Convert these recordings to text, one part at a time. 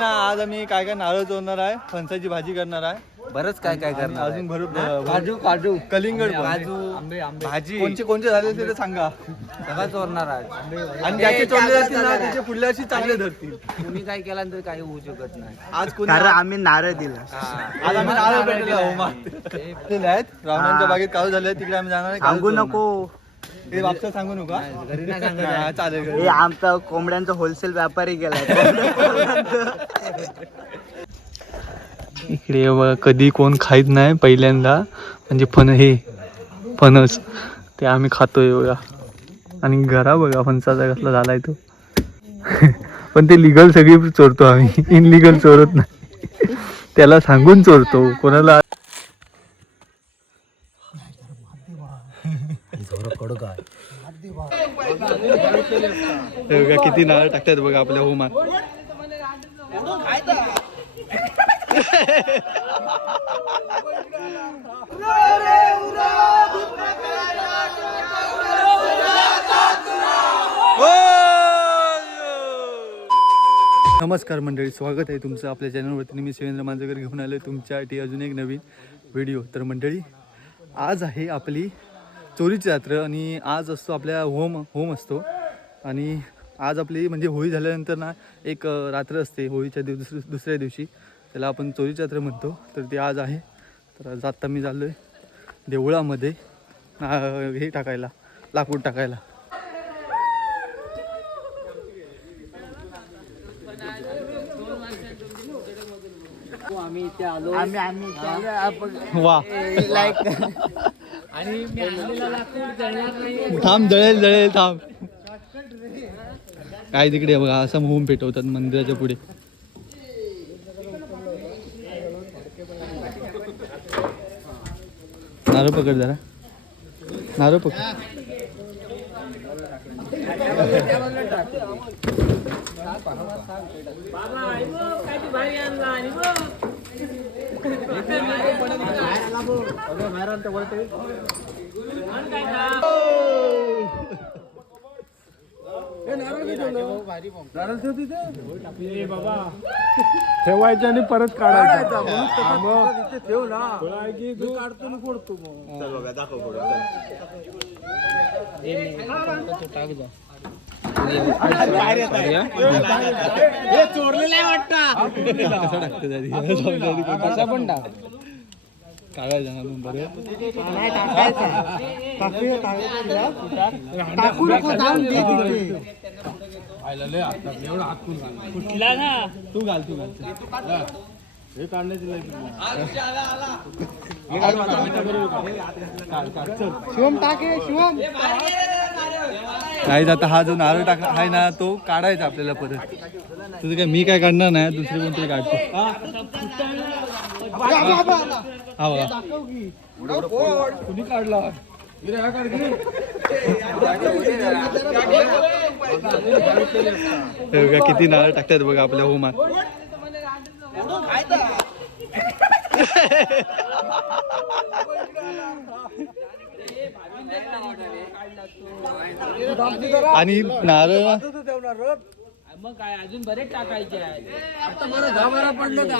ना आज आम्ही काय काय नारळ चोरणार आहे, फणसाची भाजी करणार आहे, बरंच काय काय करणार. अजून काजू काजू कलिंगड काजू भाजी कोणचे झाले ते सांगा. सगळं चोरणार आहे. आणि ज्याचे चोरले जातील ना त्याचे पुढल्या वर्षी चांगले धरतील. तुम्ही काय केला तर काही होऊ शकत नाही. आज कोणी आम्ही नारळ दिला. आज आम्ही नारळ भेटलेला आहेत रावणांच्या बागेत काजू झाले तिकडे आम्ही जाणार आहे. सांगू नको हे बापचा सांगू नका घरी नाही सांगत. चालेल. आमचा कोंबड्यांचा होलसेल व्यापारी गेला. इकडे कधी कोण खाईत नाही पहिल्यांदा म्हणजे फणस ते आम्ही खातोय बघा. आणि घरा बघा फणसाचा कसला झालाय तो. पण ते लिगल सगळी चोरतो आम्ही, इनलिगल चोरत नाही. त्याला सांगून चोरतो कोणाला. बघा किती नारळ टाकतात बघा आपल्या होमात. नमस्कार मंडळी, स्वागत आहे तुमचं आपल्या चॅनलवरती. मी शिवेंद्र मांजरेकर घेऊन आलो तुमच्यासाठी अजून एक नवीन व्हिडिओ. तर मंडळी आज आहे आपली चोरीची रात्र आणि आज असतो आपल्या होम असतो. आणि आज आपली म्हणजे होळी झाल्यानंतर ना एक रात्र असते होळीच्या दुसऱ्या दिवशी, त्याला आपण चोरीची रात्र म्हणतो. तर ती आज आहे. तर आज आत्ता मी चाललो आहे देवळामध्ये हे टाकायला, लाकूड टाकायला. आम्ही इथे आलो. वा आणि मी आणलेला लाकूड जळणार नाही. थांब, जळेल थांब. काय तिकडे बघा असं होम पेटवतात मंदिराच्या पुढे. नारळ पकड जरा, नारळ पकड. ठेवायचं आणि परत काढायचं. ठेव ना काढतो ना फोडतो. चोरलेला आहे वाटतं. पण काढायचं ना आपण बरं. कुठला ना तू घाल हे काढण्याची शिवम टाके शिवम. नाही आता हा जो नारळ टाक आहे ना तो काढायचा आपल्याला परत. तुझं काय मी काय काढणार नाही, दुसरे कोणतरी काढतो. हा बघा कुणी काढला. बघा किती नारळ टाकतात बघा आपल्या होमात. आणि नारळ मग काय अजून बरेच टाकायचे आहे. आता मला 10-12 पडले का.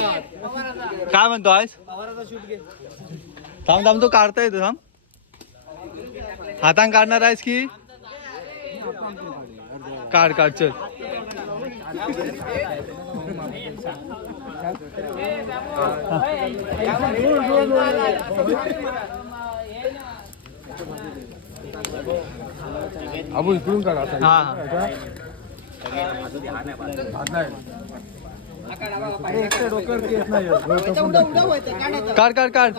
काय म्हणतो आज. थांब तो काढता येतो. थांब, हातान काढणार आहेस की काढ चल. आपण इकडून काढा. हा काढ.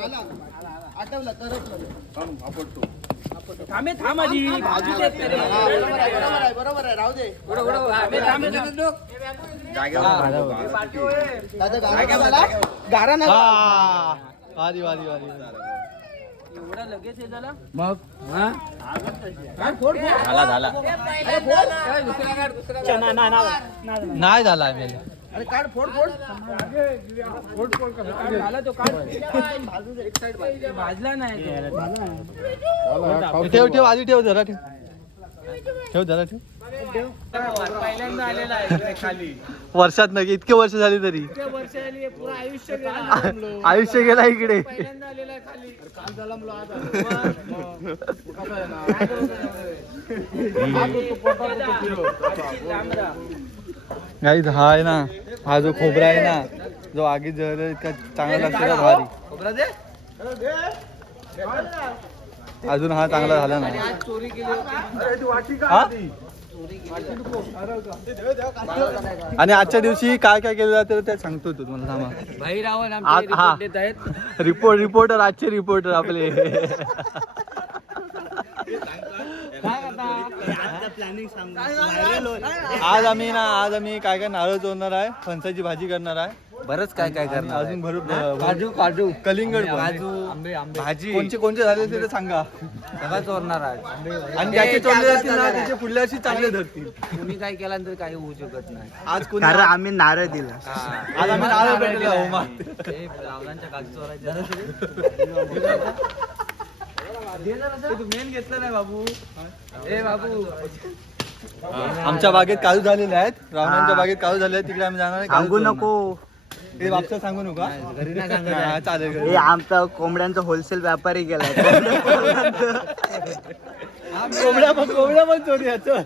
बरोबर आहे राहू दे. वारी एवढा लगेच हे झाला. मग नाही झाला. अरे काढ फोड झाला तो काढ. एक साइड भाजला नाही तो. ठेव आधी ठेव जरा ठेव जरा ठेव. पहिल्यांदा आलेला आहे खाली वर्षात नाही इतके वर्ष झाली तरी वर्ष आली पुरा आयुष्य गेलं आयुष्य गेला इकडे. पहिल्यांदा आलेला आहे खाली काल झाला गाईज हा आहे ना, हा जो खोबरा आहे ना, जो आगीत जळला इतका चांगला लागतो ना भारी. अजून हा चांगला झाला ना. चोरी केली हा? आणि आजच्या दिवशी काय काय केलं जातं ते सांगतो तू तुम्हाला थांबा. भाई रावण आज आमचे हा. report देत आहेत. रिपोर्टर आजचे रिपोर्टर आपले. आज आम्ही काय काय नारळ चोरणार आहे, फणसाची भाजी करणार आहे, बरंच काय काय करणार अजून काजू काजू कलिंगड पण. आंबे भाजी कोणचे झाले ते सांगा. सगळं चोरणार आहे आणि ज्याचे चोरले जातील ना त्याचे पुढल्या वर्षी चांगले धरतील. तुम्ही काय केलं तर काही होऊ शकत नाही. आज कोणी आम्ही नारळ दिला. आज आम्ही नारळ पेटवला होमा. रावणांच्या काजू चोरायच्या तू मेन घेतलं नाही बाबू. ए बाबू आमच्या बागेत काजू झालेले आहेत, रावणांच्या बागेत काजू झाले आहेत, तिकडे आम्ही जाणार आहे. सांगू नको. ते बापचा सांगू नका. घरी नाही सांगत हा, चालेल हे आमचा कोंबड्यांचा होलसेल व्यापारी गेलाय. कोंबड्या पण चोरी याचं.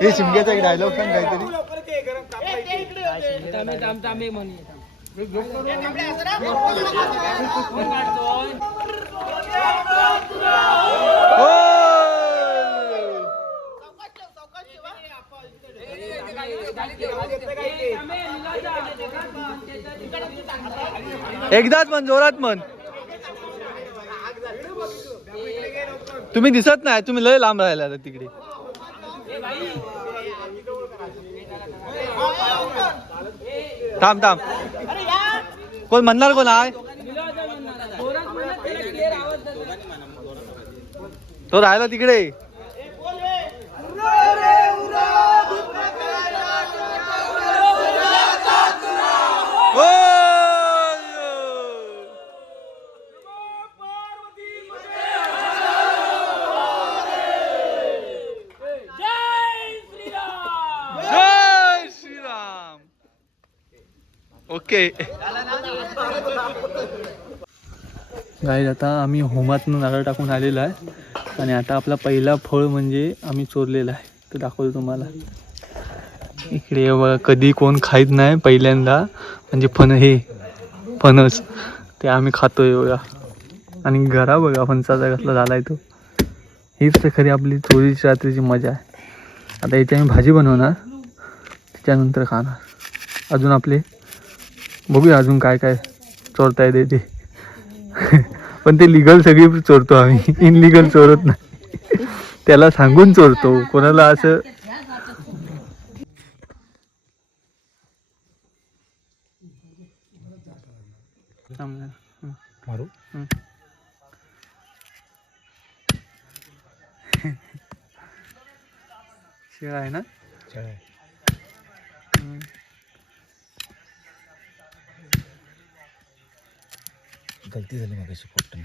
हे शिमग्याचा एक डायलॉग सांग काहीतरी. एकदाच म्हण, जोरात म्हण. तुम्ही दिसत नाही, तुम्ही लय लांब राहिला आता तिकडे. थांब थांब. कोण म्हणणार कोण आहे तो राहिला तिकडे. जय श्रीराम. ओके गाईज, आता आम्ही होमातनं नारळ टाकून आलेलो आहे आणि आता आपला पहिला फळ म्हणजे आम्ही चोरलेला आहे, तो दाखवतो तुम्हाला. इकडे बघा, कधी कोण खाईत नाही, पहिल्यांदा म्हणजे फणस ते आम्ही खातोय बघा. आणि घरा बघा फणसाचा कसला झाला आहे तो. हीच तर खरी आपली चोरीची रात्रीची मजा आहे. आता याची आम्ही भाजी बनवणार, त्याच्यानंतर खाणार. अजून आपले बघूया अजून काय काय चोरता येते ते. पण ते लिगल सगळी चोरतो आम्ही, इनलिगल चोरत नाही. त्याला सांगून चोरतो, कोणाला असं. मारू. शेळा आहे ना. गलती झाली मगाशी पोट्टन.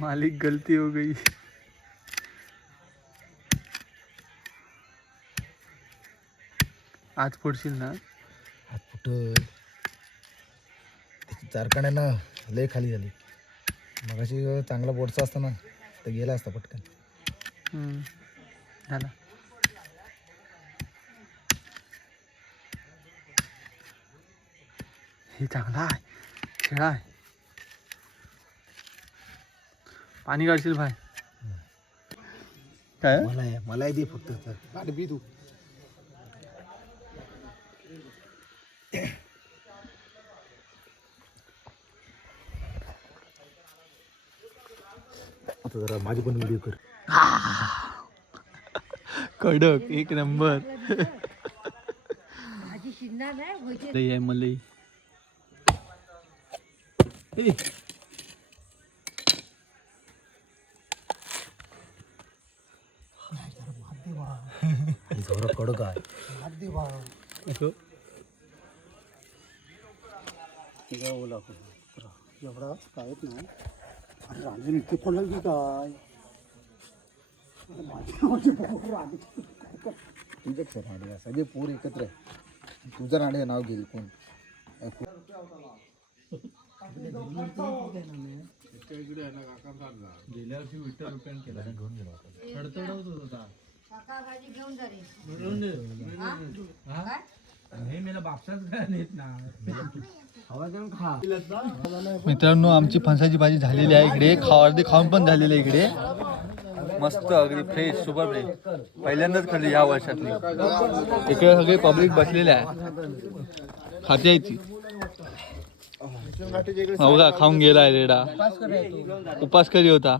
मालिक गलती हो गई. आज फोडशील ना. हात फुटल. त्याची चारकाण्यानं लय खाली झाली. मगाशी चांगला बोटचा असता ना तर गेला असता पटकन. झाला. हे चांगला आहे, खेळा आहे. पाणी काढशील भाई. काय मला दे फक्त पाणी पी तू. आता जरा माझी पण व्हिडिओ कर. कडक एक नंबर. मलाई आहे, मलाई. कडक आहे एवढा कायच नाही आणि रांजण इतके पडलं की काय तुझ्याच रांडे सगळे पोर एकत्र आहे तुझं रांडे नाव घेईल कोण मित्रांनो आमची फणसाची भाजी झालेली आहे इकडे अर्धे खाऊन पण झालेली आहे इकडे मस्त अगदी फ्रेश सुपर फ्रेश पहिल्यांदाच खाल्ली या वर्षातली इकडे सगळे पब्लिक बसलेले आहे खाते आहे ती हो का खाऊन गेलाय रेडा उपास कधी होता